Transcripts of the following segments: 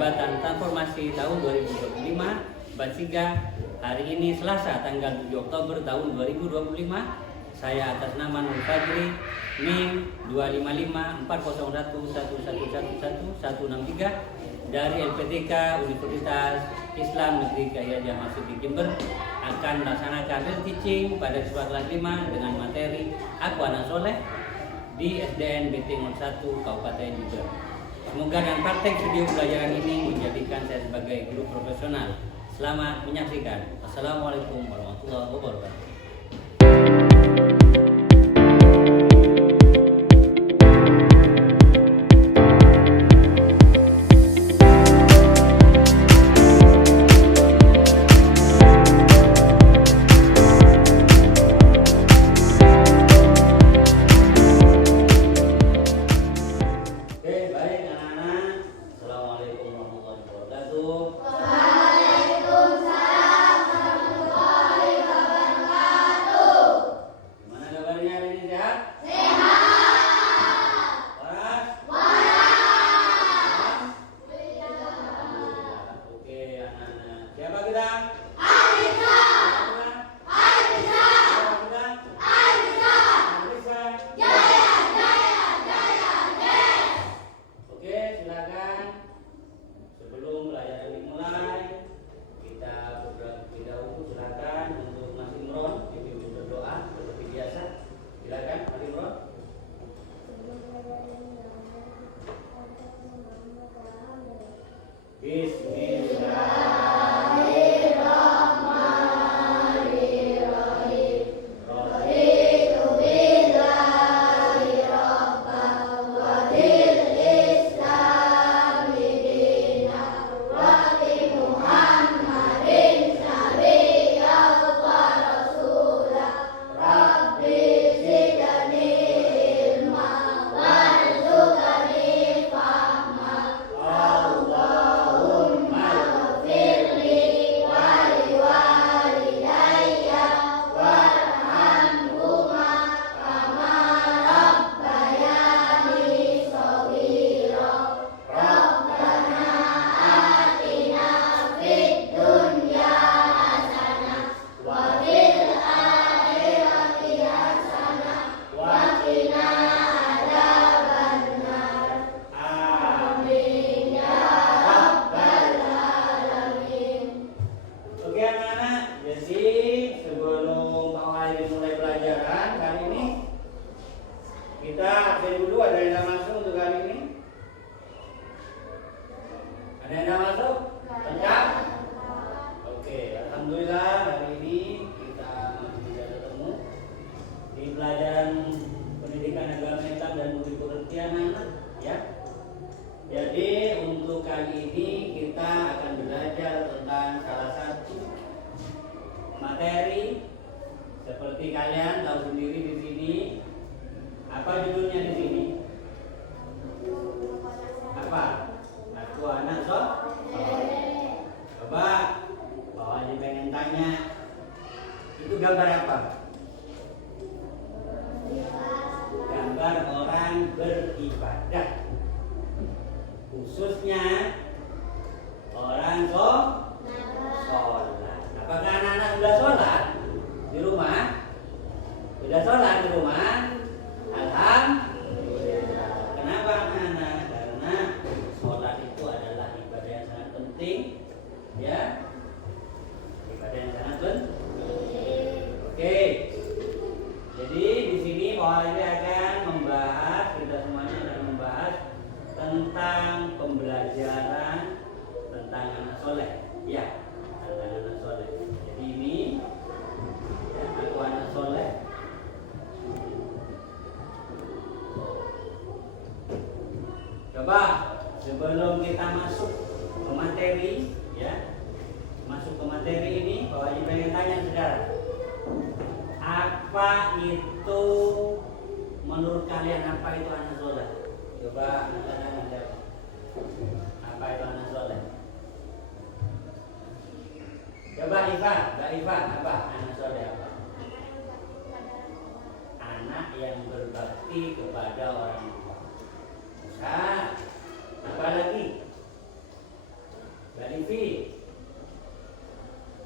Jabatan Transformasi tahun 2025 Bansiga hari ini Selasa tanggal 7 Oktober tahun 2025. Saya atas nama Nur Fadri NIM 2554011111163 dari LPTK Universitas Islam Negeri Kiai Haji Ahmad Siddiq Jember akan melaksanakan real teaching pada siswa kelas 5 dengan materi Aku Anak Soleh di SDN BT 01 Kabupaten Jember. Semoga dan praktek video pelajaran ini menjadikan saya sebagai guru profesional. Selamat menyaksikan. Assalamualaikum warahmatullahi wabarakatuh. Materi seperti kalian tahu sendiri di sini. Apa judulnya di sini? Apa? Aku Anak Soleh. Coba Pak Haji pengen tanya, itu gambar apa? Gambar orang beribadah, khususnya orang sholat. Apakah anak-anak sudah sholat di rumah? Sudah sholat di rumah? Alhamdulillah. Kenapa anak-anak? Karena sholat itu adalah ibadah yang sangat penting, ya. Ibadah yang sangat penting. Oke. Jadi di sini Pak Haji akan membahas, kita semuanya akan membahas tentang pembelajaran tentang anak soleh, ya. Anak soleh. Jadi ini ya, Aku Anak Soleh. Coba sebelum kita masuk ke materi, ya, masuk ke materi ini, Pak Haji pengen tanya sekarang, apa itu menurut kalian apa itu anak soleh? Coba anak-anak jawab. Apa itu anak soleh? Coba Ivan, Mbak Ivan, apa anak soleh apa? Anak yang berbakti kepada orang tua. Nah, apa lagi? Balifi,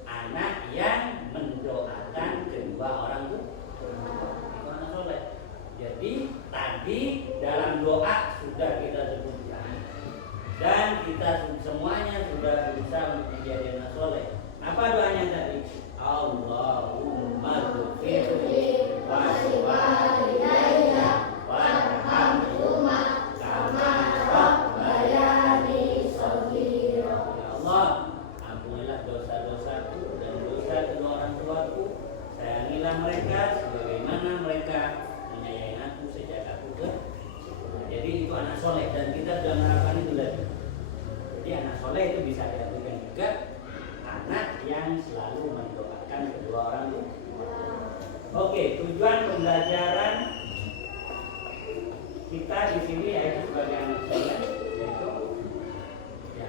anak yang mendoakan kedua orang tua. Itu anak soleh. Jadi tadi dalam doa sudah kita sebutkan dan kita semuanya sudah berusaha untuk menjadi anak soleh. Apa doanya tadi? Allahumma ghfirli waliwalidayya warhamhuma kama rabbayani shaghira. Ya Allah, ampunilah dosa-dosaku dan dosa kedua orang tuaku. Sayangilah mereka sebagaimana mereka menyayangi aku sejak aku kecil. Jadi itu anak soleh dan kita sudah mengharapkan itu lagi. Jadi anak soleh itu bisa diartikan juga anak yang selalu mendoakan kedua orang tua. Oke, tujuan pembelajaran kita di sini yaitu sebagai anak soleh yaitu ya,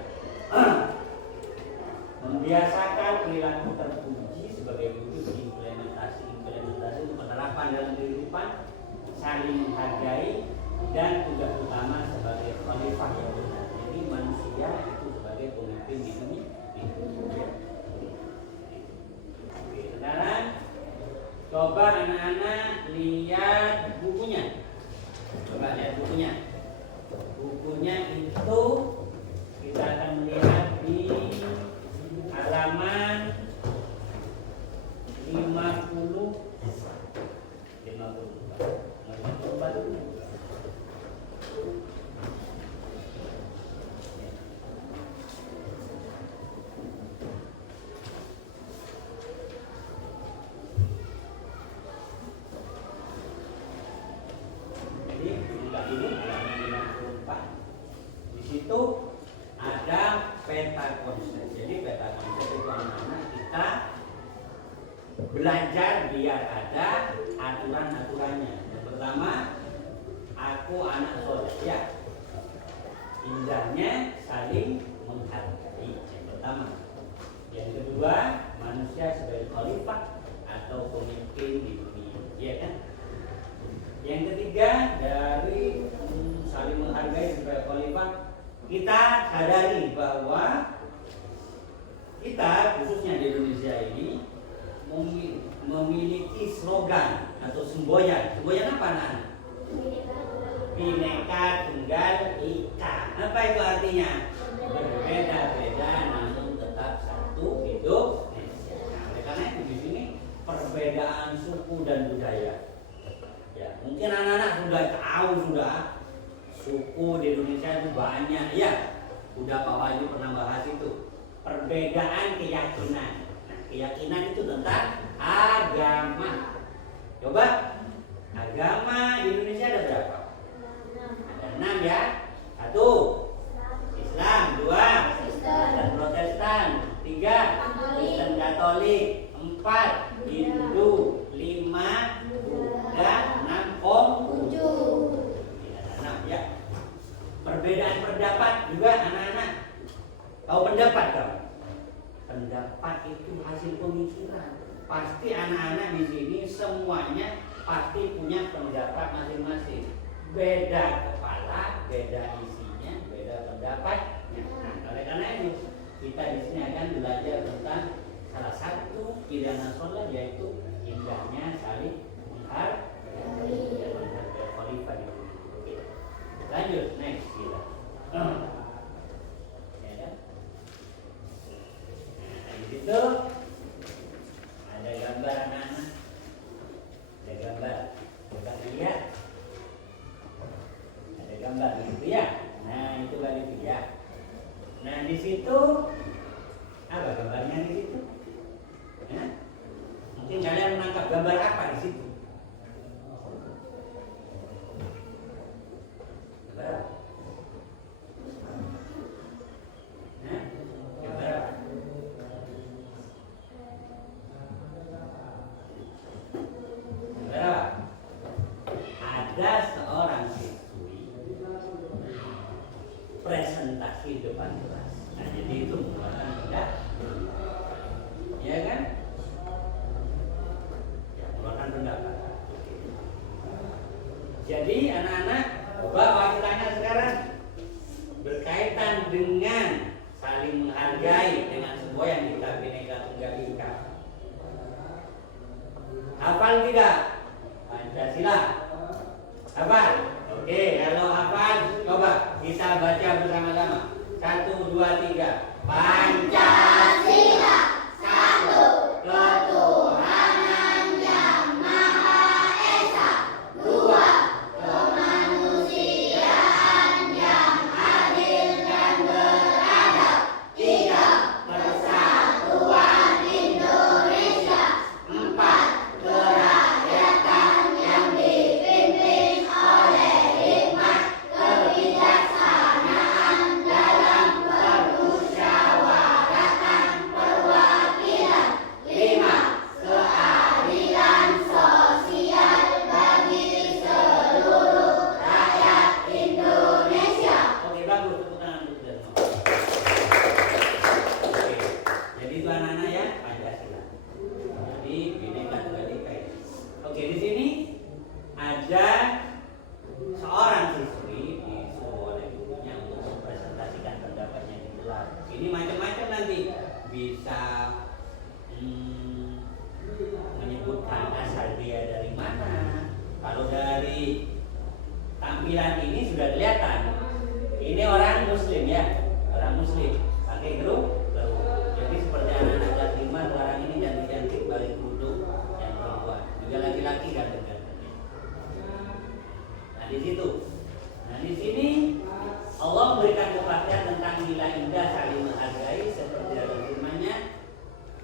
membiasakan perilaku terpuji sebagai wujud implementasi itu penerapan dalam kehidupan, saling menghargai dan tugas utama sebagai khalifah yang benar. Jadi manusia itu sebagai pemimpin di dunia. Oke, sekarang coba anak-anak lihat bukunya. Coba lihat bukunya. Bukunya itu kita akan melihat di halaman 54. Di situ ada peta konsep. Jadi peta konsep itu anak-anak kita belajar biar ada aturan-aturannya. Yang pertama, aku anak soleh. Ya, indahnya saling menghargai. Yang pertama. Yang kedua, manusia sebagai khalifah atau pemimpin di dunia. Ya kan? Yang ketiga, dari saling menghargai sebagai khalifah, kita sadari bahwa kita khususnya di Indonesia ini memiliki slogan atau semboyan. Semboyan apa anak? Bhinneka Tunggal Ika. Apa itu artinya? Berbeda-beda namun tetap satu hidup Indonesia. Nah, oleh karena itu di sini perbedaan suku dan budaya. Ya, mungkin anak-anak sudah tahu suku di Indonesia itu banyak. Ya, udah Pak Wahyu pernah bahas itu. Perbedaan keyakinan. Nah, keyakinan itu tentang agama. Coba, agama di Indonesia ada berapa? Ada 6 ya. 1 Islam, 2 Kristen Protestan, 3 Kristen Katolik, 4 Hindu, 5 Buddha, 6 Konghucu. Ada 6 ya. Perbedaan pendapat juga anak-anak. Tahu pendapat kamu? Pendapat itu hasil pemikiran. Pasti anak-anak di sini semuanya pasti punya pendapat masing-masing. Beda kepala, beda isinya, beda pendapatnya. Nah, oleh karena itu kita di sini akan belajar tentang salah satu pidana sholat yaitu indahnya saling menghargai dan menghargai khalifah di dunia. Oke. Lanjut next kita. Di situ ada gambar anak-anak, ada gambar, coba lihat, ada gambar gitu ya. Nah itu balik ya. Nah di situ apa gambarnya di situ? Ya? Mungkin kalian menangkap gambar apa di situ? Gambar apa? Gambar apa? tidak? Pancasila. Hafal? Oke, kalau hafal, coba kita baca bersama-sama. 1, 2, 3. Pancasila, satu ketuhanan yang Maha Esa, dua kemanusiaan yang adil dan beradab, tiga persatuan Indonesia, empat kerakyatan yang dipimpin oleh hikmat kebijaksanaan dalam permusyawaratan perwakilan, lima keadilan sosial bagi seluruh rakyat Indonesia. Oke, bagus, tepuk tangan untuk dan Oke, jadi itu anak-anak ya, Pancasila. Jadi Bhinneka Tunggal Ika ini. Oke, di sini ada seorang siswi disuruh oleh gurunya untuk mempresentasikan pendapatnya di kelas. Ini macam-macam nanti, bisa menyebutkan asal dia dari mana. Kalau dari tampilan ini sudah kelihatan, ini orang Muslim ya, orang Muslim pakai kerudung. Jadi seperti anak-anak kelas 5 sekarang ini cantik-cantik balik kerudung yang perempuan, juga laki-laki ganteng-ganteng. Nah di situ, nah di sini Allah memberikan kepastian tentang nilai indah saling menghargai seperti dalam firman-Nya,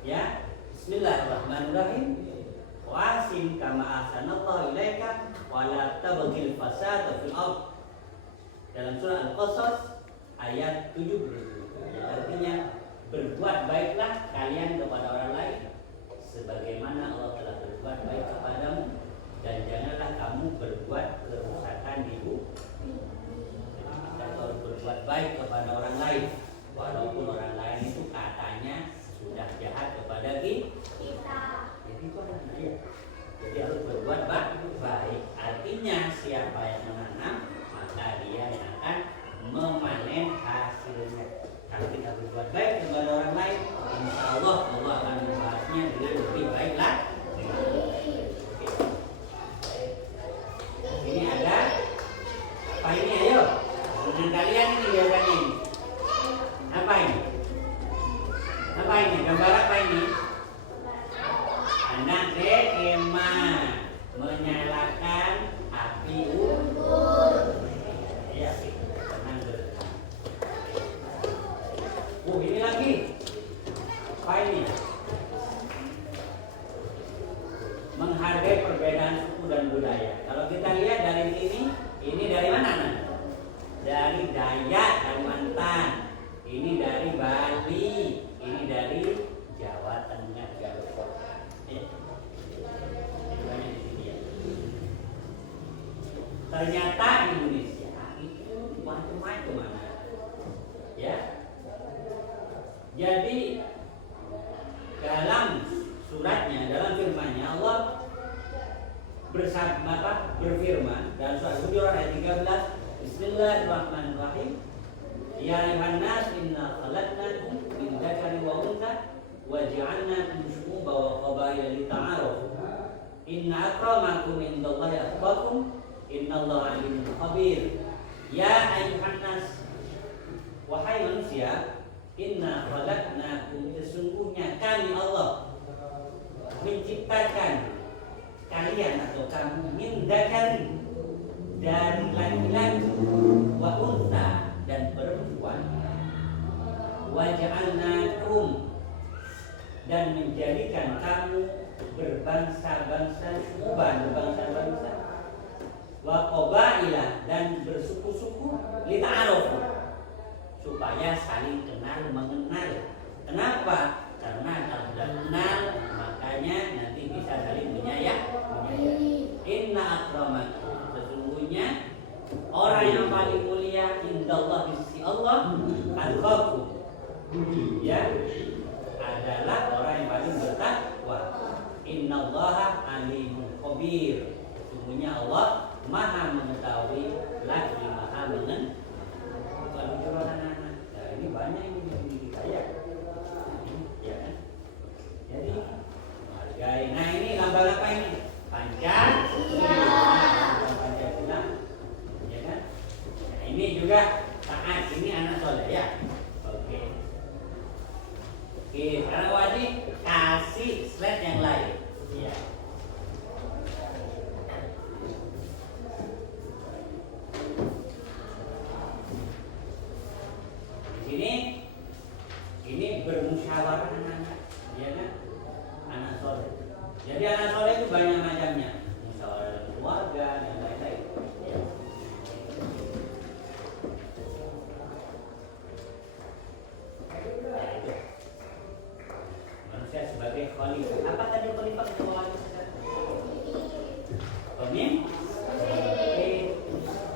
ya. Bismillahirrahmanirrahim. Wa'asin kama ahsanallahu ilaika wa la tabghil fasada fil ardh. Dalam surah Al-Qasas ayat 77. Yang artinya berbuat baiklah kalian kepada orang lain sebagaimana Allah telah berbuat baik kepadamu, dan janganlah kamu berbuat kerusakan di bumi. Jadi kita harus berbuat baik kepada orang lain walaupun orang lain itu katanya sudah jahat kepada kita. Jadi itu ya. Jadi harus berbuat baik. Artinya siapa yang menanam maka dia yang akan memanen hasilnya. Kalau kita berbuat baik kepada orang lain, insya Allah Allah akan membalasnya dengan lebih baik lagi. Ini ada apa ini? Ayo, dengan kalian ini biasanya ini. Apa ini? Apa ini? Gambar apa ini? Anak kemah menyalakan api unggun. Iya, tenang berenang. Ini lagi. Apa ini? Menghargai perbedaan suku dan budaya. Kalau kita lihat dari sini, ini dari mana? Dari Dayak, Kalimantan. Ini dari Bali. Ini dari Jawa Tengah, Garut Kota. Ya. Ini banyak di sini ya. Ternyata Indonesia itu macam-macam mana. Ya. Jadi dalam suratnya, dalam firman-Nya Allah berfirman dalam surat Hujurat ayat 13, Bismillahirrahmanirrahim. Ya ayuhan nas inna khalaqnakum min dzakarin wa untha wa ja'alnakum syu'uban wa qabaila lita'arafu. Inna akramakum indallahi atqakum innallaha 'alimun khabir. Ya ayuhan nas, wahai manusia, inna khalaqnakum, sesungguhnya kami Allah menciptakan kalian atau kamu min dzakarin, dari laki-laki, wa untha, dan perempuan, wa ja'alnakum, dan menjadikan kamu berbangsa-bangsa, berbangsa-bangsa, wa qabaila, dan bersuku-suku, lita'arufu, supaya saling kenal mengenal. Kenapa? Karena kalau sudah kenal makanya nanti bisa saling menyayangi. Inna akramakum, sesungguhnya orang yang paling mulia indallah di sisi Allah atqakum, ya, adalah orang yang paling bertakwa. Innallaha alimun khabir, sesungguhnya Allah maha mengetahui lagi maha mengenal. Kalau curah anak-anak, nah ini banyak ini di kita ya. Ya kan? Jadi menghargai. Nah ini gambar apa ini? kasih slide yang lain. Ya. Di sini ini bermusyawarah anak-anak, ya kan? Anak soleh. Jadi anak soleh itu banyak macamnya, musyawarah keluarga dan lain-lain. Ya. Manusia sebagai khalifah. Apa tadi khalifah kita bawa? Pemimpin.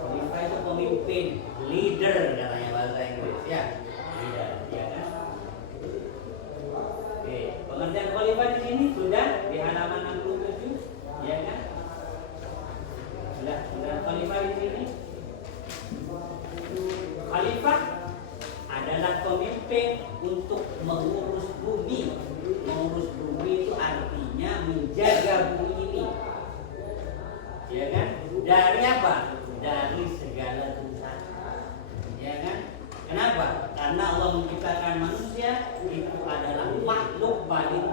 Khalifah itu pemimpin, leader katanya bahasa Inggris, ya. Leader, ya kan? Oke, pengertian khalifah di sini sudah di halaman 67, ya kan? Sudah khalifah di sini. Khalifah adalah pemimpin untuk mengurus bumi. Mengurus bumi itu artinya menjaga bumi ini, ya kan? Dari apa? Dari segala kerusakan, ya kan? Kenapa? Karena Allah menciptakan manusia itu adalah makhluk paling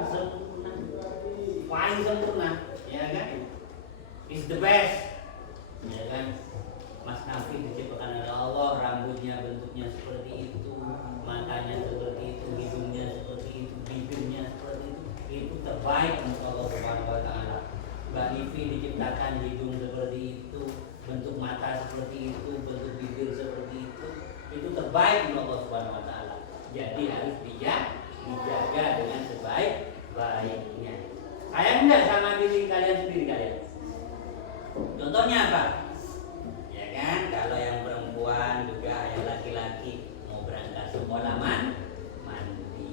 sempurna, ya kan? Is the best, ya kan? Mas Nafi diciptakan oleh Allah, rambutnya bentuknya seperti itu, matanya seperti itu, hidungnya seperti itu, bibirnya seperti itu terbaik untuk Allah Subhanahu wa taala. Mbak Nifi diciptakan hidung seperti itu, bentuk mata seperti itu, bentuk bibir seperti itu terbaik untuk Allah Subhanahu wa taala. Jadi harus dijaga dengan sebaik-baiknya. Sayang enggak sama diri kalian sendiri kalian? Contohnya apa? Ya kan, kalau yang perempuan juga yang laki-laki mau berangkat sekolah mandi,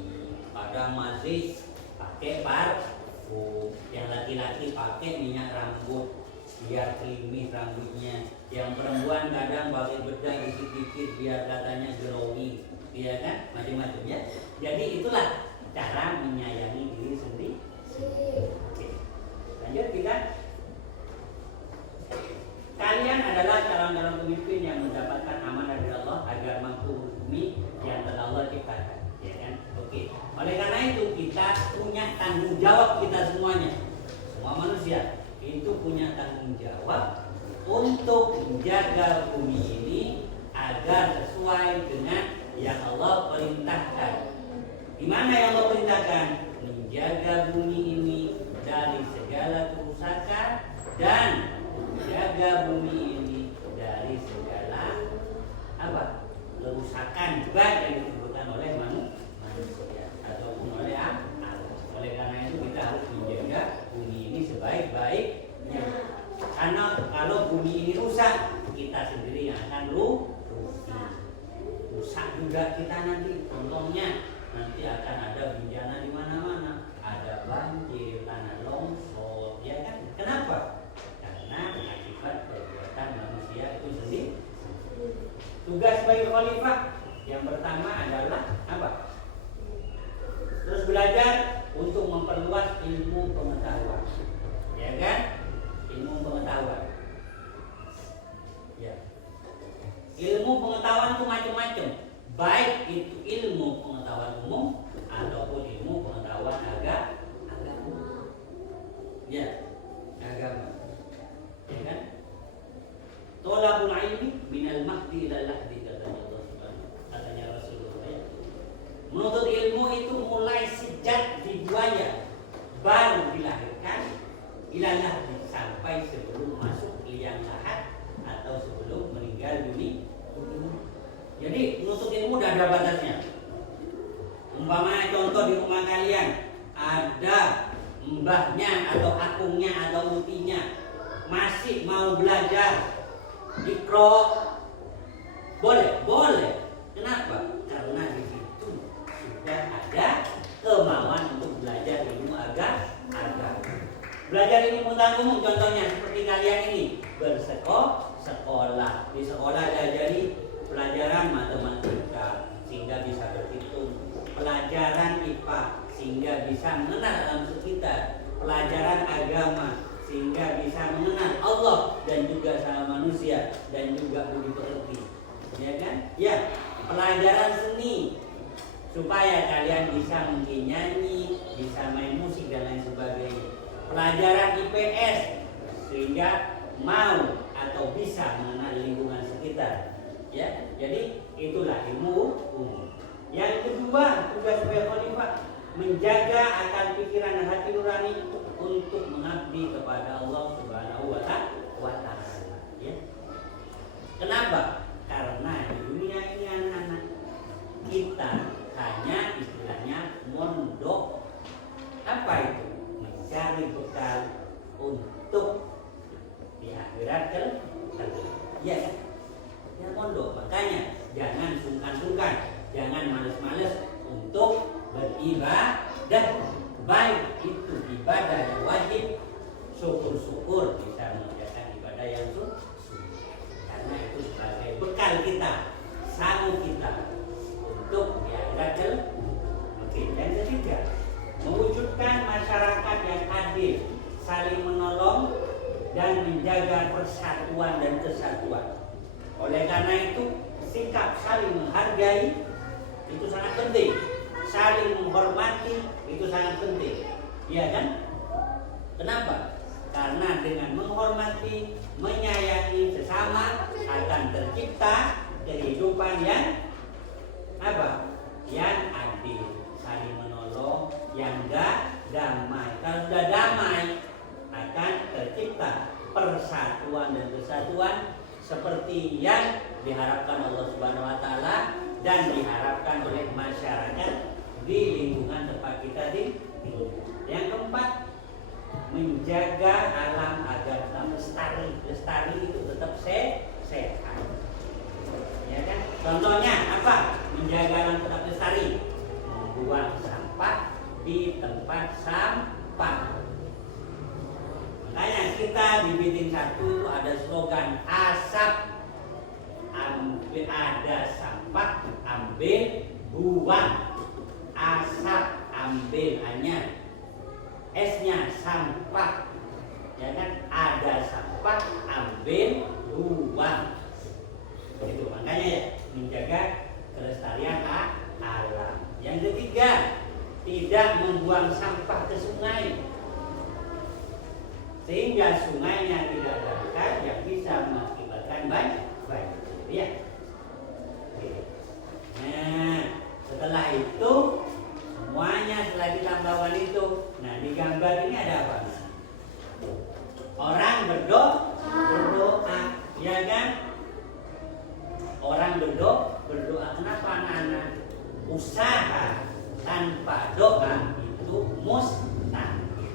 kadang masih pakai parfum, yang laki-laki pakai minyak rambut biar klimis rambutnya, yang perempuan kadang pakai bedak dikit-dikit biar katanya glowing, ya kan, macam-macam ya. Jadi itulah cara menyayangi diri sendiri. Oke. Lanjut kita. Kalian adalah calon-calon pemimpin yang mendapatkan amanah dari Allah agar mampu bumi yang telah Allah ciptakan, ya kan? Oke. Oleh karena itu kita punya tanggung jawab, kita semuanya, semua manusia itu punya tanggung jawab untuk menjaga bumi ini agar sesuai dengan yang Allah perintahkan. Gimana yang Allah perintahkan? Menjaga bumi ini dari segala kerusakan dan menjaga bumi ini dari segala apa? Kerusakan baik yang disebutkan oleh manusia ataupun oleh Allah. Oleh karena itu kita harus menjaga bumi ini sebaik-baiknya. Karena kalau bumi ini rusak, kita sendiri yang akan rusak juga kita nanti. Contohnya nanti akan ada bencana di mana-mana, ada banjir, tanah longsor, ya kan? Kenapa? Karena akibat perbuatan manusia itu sendiri. Tugas sebagai khalifah yang pertama adalah apa? Terus belajar untuk memperluas ilmu pengetahuan, ya kan? Ilmu pengetahuan, ya. Ilmu pengetahuan itu macam-macam, baik itu ilmu pengetahuan umum ataupun ilmu pengetahuan agama, ya, agama, ya kan? Tolabul ilmi minal mahdi ilal lahdi, katanya Allah Subhanahu, katanya Rasulullah, ya. Menuntut ilmu itu mulai sejak di buaya baru dilahirkan ilal lahdi, sampai sebelum masuk liang lahat atau sebelum meninggal dunia. Jadi menuntut ilmu udah ada batasnya. Umpamanya contoh di rumah kalian ada mbahnya atau akungnya atau utinya masih mau belajar Iqra, boleh. Kenapa? Karena di situ sudah ada kemauan untuk belajar ilmu agama. Belajar ilmu pengetahuan umum contohnya seperti kalian ini bersekolah. Di sekolah diajari pelajaran matematika sehingga bisa berhitung, pelajaran IPA sehingga bisa mengenal alam sekitar, pelajaran agama sehingga bisa mengenal Allah dan juga sama manusia dan juga budi pekerti, ya kan? Ya, pelajaran seni supaya kalian bisa mungkin nyanyi, bisa main musik pelajaran IPS sehingga mau atau bisa mengenal lingkungan sekitar. Ya, jadi itulah ilmu umum. Yang kedua, tugas sebagai khalifah menjaga akan pikiran dan hati nurani untuk mengabdi kepada Allah Subhanahu wa Ta'ala. Ya. Kenapa? Karena di dunia ini anak-anak kita hanya istilahnya mondok. Apa itu? Mencari bekal untuk di akhirat kelak. Ya kan? Ya mondok. Makanya jangan sungkan-sungkan, jangan males-males untuk beribadah. Baik itu ibadah yang wajib, syukur-syukur bisa mengerjakan ibadah yang sunnah. Karena itu sebagai bekal kita, sanggup kita untuk di akhirat kelak. Oke, yang ketiga, mewujudkan masyarakat yang adil, saling menolong dan menjaga persatuan dan kesatuan. Oleh karena itu, sikap saling menghargai itu sangat penting. Saling menghormati itu sangat penting. Iya kan? Kenapa? Karena dengan menghormati, menyayangi sesama akan tercipta kehidupan yang apa? Yang adil, saling menolong, yang damai. Kalau sudah damai, akan tercipta persatuan dan kesatuan seperti yang diharapkan Allah Subhanahu wa Ta'ala dan diharapkan oleh masyarakat di lingkungan tempat kita tinggal. Yang keempat, menjaga alam agar tetap lestari. Lestari itu tetap sehat. Ya kan? Contohnya apa? Menjaga alam tetap lestari. Membuang sampah di tempat sampah. Makanya kita di Biting 1 itu ada slogan asap ambil, ada sampah ambil buang. Asap ambil hanya S-nya sampah. Ya kan? Ada sampah ambil buang. Itu makanya ya, menjaga kelestarian alam. Yang ketiga, tidak membuang sampah ke sungai sehingga sungainya tidak berkah yang bisa mengakibatkan banjir. Ya. Nah, setelah itu semuanya setelah ditambahkan itu, nah di gambar ini ada apa? Orang berdoa, ya kan? Orang berdoa. Kenapa anak-anak? Usaha tanpa doa itu mustahil.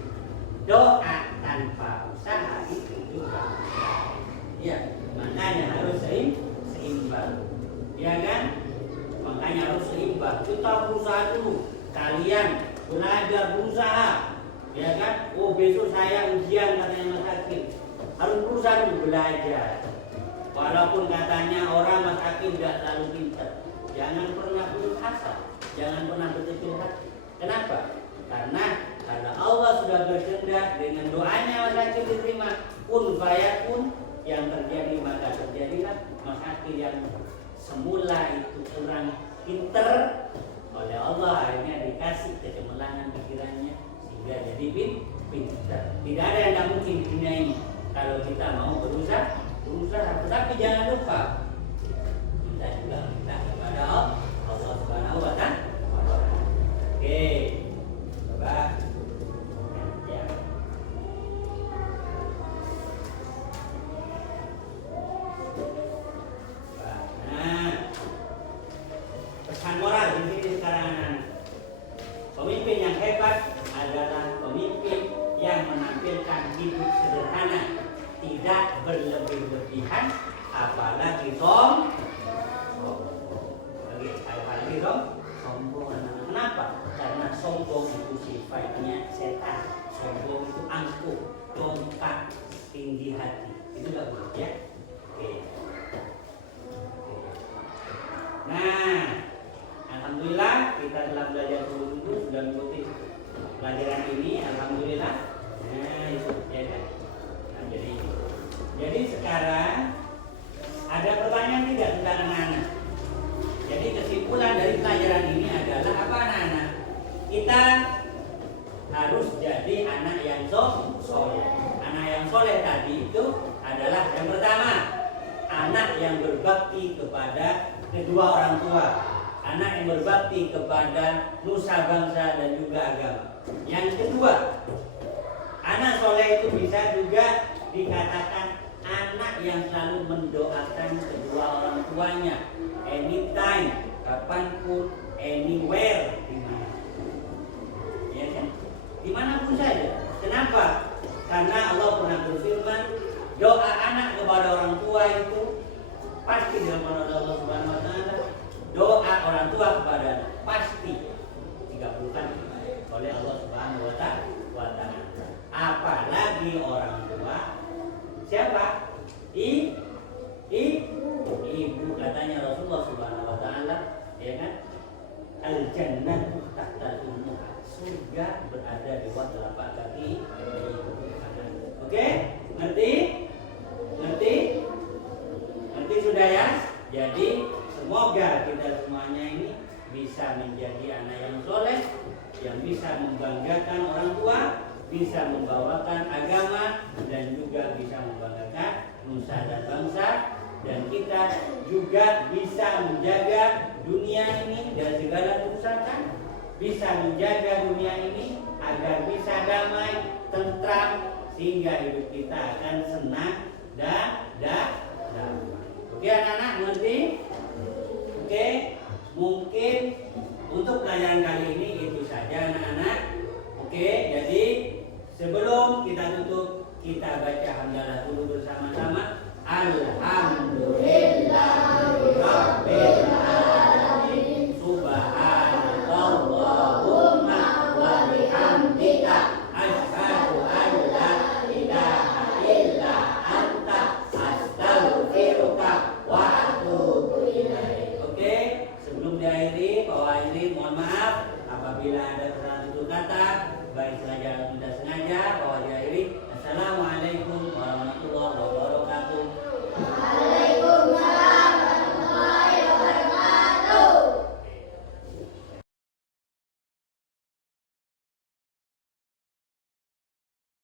Doa tanpa usaha itu juga. Ya, makanya harus seimbang. Ya kan? Makanya harus seimbang. Kita berusaha dulu. Kalian belajar berusaha. Ya kan? Oh, besok saya ujian katanya Mas Hakim. Harus berusaha dulu belajar. Walaupun katanya orang Mas Hakim tidak terlalu pintar. Jangan pernah putus asa. Jangan pernah berkecil hati. Kenapa? Karena Allah sudah berkehendak dengan doanya Mas Hakim diterima. Kun fayakun, yang terjadi maka terjadilah. Mas Hakim yang semula itu kurang pinter, oleh Allah akhirnya dikasih kecemerlangan pikirannya sehingga jadi pinter. Tidak ada yang tidak mungkin di dunia ini kalau kita mau berusaha. Tetapi jangan lupa kita juga minta kepada Allah Subhanahu wa Ta'ala. Oke, coba. Ya. Nah, pesan moral di sini sekarang anak-anak. Pemimpin yang hebat adalah pemimpin yang menampilkan hidup sederhana, tidak berlebih-lebihan, apalagi sombong. Kenapa? Karena sombong itu sifatnya setan. Sombong itu angkuh, dongkak, tinggi hati. Itu gak boleh ya. Oke. Nah, alhamdulillah kita telah belajar dulu sudah mengikuti pelajaran ini. Alhamdulillah. Nah, itu ya kan. Nah, jadi sekarang ada pertanyaan tidak tentang anak-anak? Jadi kesimpulan dari pelajaran ini adalah apa anak-anak? Kita harus jadi anak yang soleh. Anak yang soleh tadi itu adalah yang pertama, anak yang berbakti kepada kedua orang tua, anak yang berbakti kepada nusa bangsa dan juga agama. Yang kedua, anak soleh itu bisa juga dikatakan anak yang selalu mendoakan kedua orang tuanya, anytime, kapanpun, anywhere, dimana, ya kan? Dimanapun saja. Kenapa? Karena Allah pernah berfirman, doa anak kepada orang tua itu pasti diampuni Allah Subhanahu Wa Taala. Doa orang tua kepada anak pasti dikabulkan oleh Allah Subhanahu Wa Taala. Apalagi orang tua siapa? Ibu, katanya Rasulullah Subhanahu Wa Taala, ya kan? Al jannatu tahta ummuha, surga berada di bawah telapak kaki ibu. Oke? Ngerti? Ngerti sudah ya? Jadi semoga kita semuanya ini bisa menjadi anak yang soleh, yang bisa membanggakan orang tua, bisa membawakan agama, dan juga bisa membanggakan nusa dan bangsa, dan kita juga bisa menjaga dunia ini dari segala kerusakan, bisa menjaga dunia ini agar bisa damai, tentram, sehingga hidup kita akan senang dan damai. Oke anak-anak, ngerti? Oke, mungkin untuk pelajaran kali ini itu saja anak-anak. Oke, jadi sebelum kita tutup, kita baca hamdalah dulu bersama-sama. Alhamdulillahirabbil alamin. Subhanallahumma wa bihamdika asyhadu an la ilaha illa anta astaghfiruka wa atubu ilaik. Oke, sebelum diakhiri, Pak Wahyudi mohon maaf apabila ada kesalahan tutur kata, baik sengaja atau tidak sengaja.